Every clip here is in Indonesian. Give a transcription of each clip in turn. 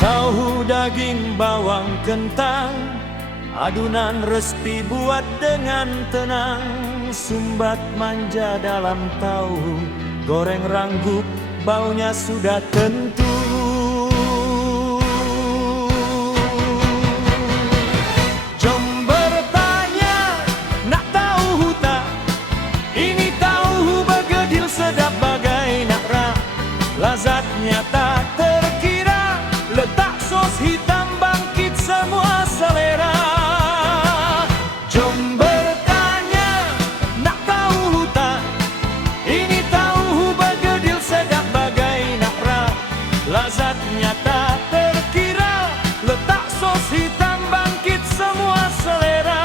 Tahu daging bawang kentang, adunan resti buat dengan tenang. Sumbat manja dalam tahu, goreng ranggup baunya sudah tentu. Jom bertanya, nak tahu tak? Ini tahu begedil sedap bagai nakra. Lazatnya tak terkira, letak sos hitam bangkit semua selera. Jom bertanya, nak tahu tak? Ini tahu begedil sedap bagai nakra. Lazatnya tak terkira, letak sos hitam bangkit semua selera.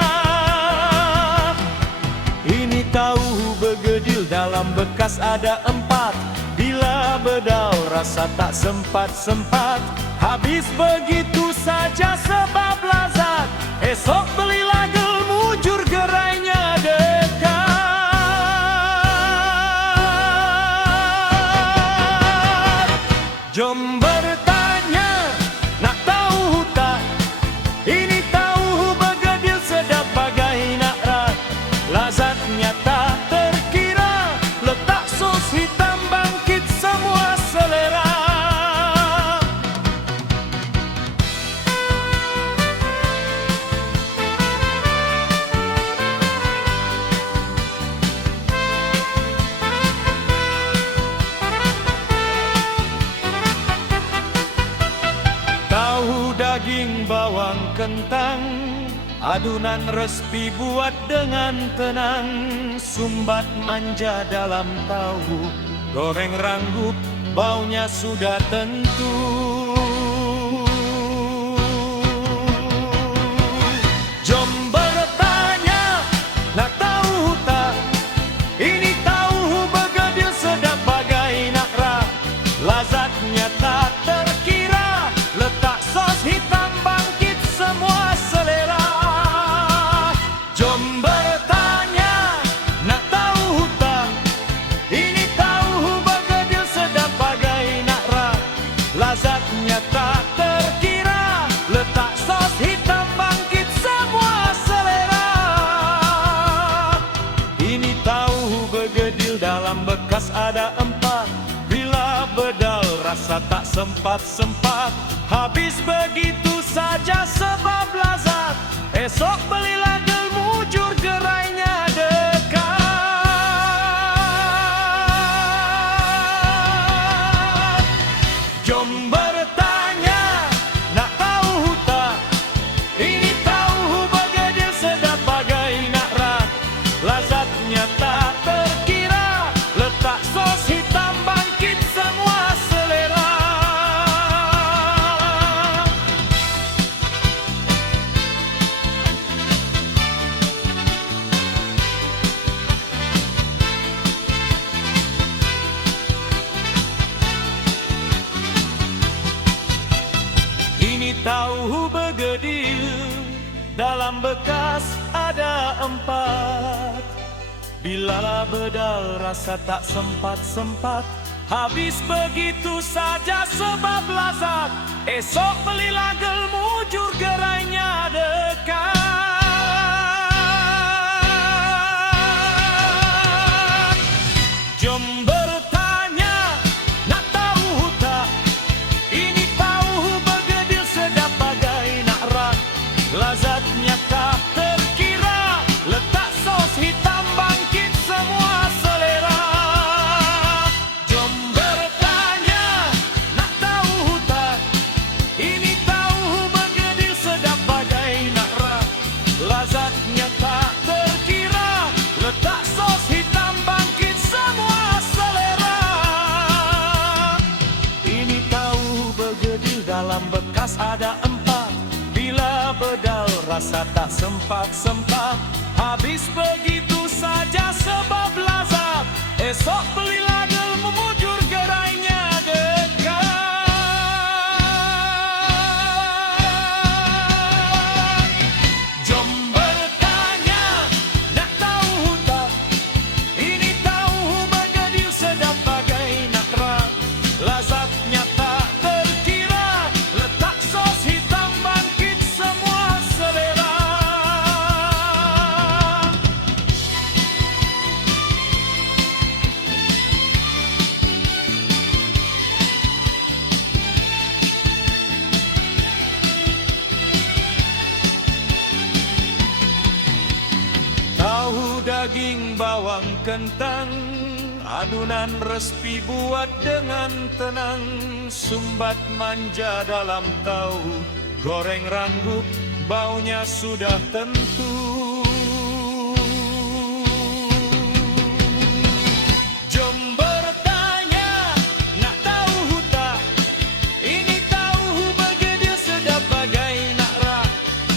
Ini tahu begedil dalam bekas ada 4. Bila bedal rasa tak sempat-sempat, habis begitu saja sebab lazat. Esok belilah gel mujur gerainya dekat. Jom bertanya, nak tahu tak? Ini tahu begedil sedap bagai nakra. Lazatnya tak terkira, letak sos hitam bangkit semua selera. Tahu daging bawang kentang, adunan respi buat dengan tenang. Sumbat manja dalam tahu, goreng ranggup baunya sudah tentu. Jom bertanya, nak tahu tak? Ini tahu begedil sedap bagai nakra. Lazatnya tak terkira, letak sos hitam bangkit semua selera. Jom bertanya, nak tahu tak? Ini tahu begedil sedap bagai nakra. Lazatnya tak terkira, letak sos hitam bangkit semua selera. Ini tahu begedil dalam bekas ada 4. Bila bedal rasa tak sempat-sempat, habis begitu saja sebab lazat. Esok belilah gel mujur gerainya dekat. Jom bertanya, nak tahu tak? Ini tahu begedil sedap bagai nakra. Lazatnya tak terkira, letak sos hitam bangkit semua selera. Ini tahu begedil dalam bekas ada 4. Bila bedal rasa tak sempat-sempat, habis begitu saja sebab lazat. Esok belilah gel mujur gerainya dekat. Jom bertanya, nak tahu tak? Ini tahu begedil sedap bagai nakra. Lazatnya tak terkira, letak sos hitam bangkit semua selera. Jom bertanya, nak tahu tak? Ini tahu begedil sedap bagai nakra. Lazatnya tak terkira, letak sos hitam bangkit semua selera. Ini tahu begedil dalam bekas ada 4. Bila bedal rasa tak sempat-sempat, habis begitu saja sebab lazat. Esok belilah gel memujur gerainya dekat. Jom bertanya, nak tahu tak? Ini tahu begedil sedap bagai nakra. Lazatnya tak terkira, letak daging bawang kentang, adunan respi buat dengan tenang. Sumbat manja dalam tahu, goreng ranggup baunya sudah tentu. Jom bertanya, nak tahu tak? Ini tahu bergedil sedap bagai nakrak.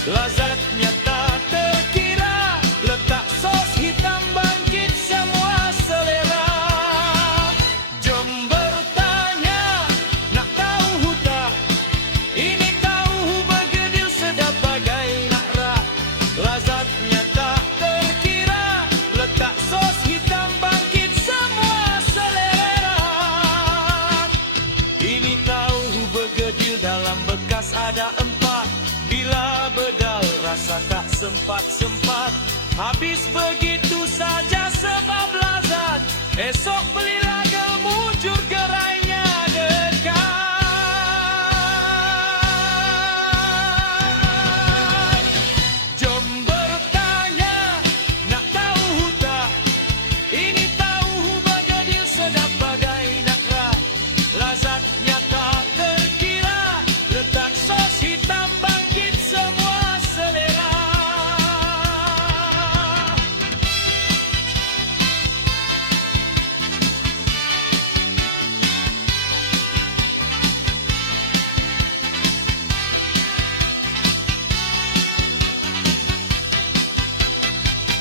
Lazatnya tak terkira, letak sos hitam bangkit semua selera. Jom bertanya, nak tahu tak? Ini tahu bergedil sedap bagai nakrak. Lazatnya tak terkira, letak sos hitam bangkit semua selera. Ini tahu bergedil dalam bekas ada empat. Bila bedal rasa tak sempat-sempat, habis begitu saja sebab lazat. Esok beli lagi mujur gerainya dekat. Jom bertanya, nak tahu tak? Ini tahu bergedil sedap bagai nakrak. Lazatnya tak terkira, letak sos hitam bangkit semua selera.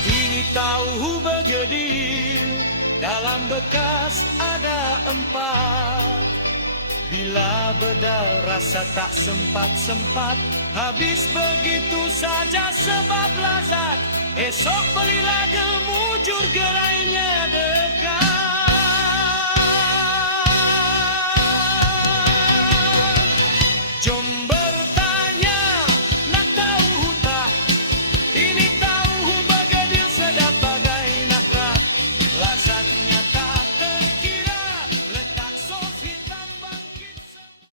Ini tahu bergedil dalam bekas ada empat. Bila bedal rasa tak sempat-sempat, habis begitu saja sebab lazat. Esok beli lagi mujur gerainya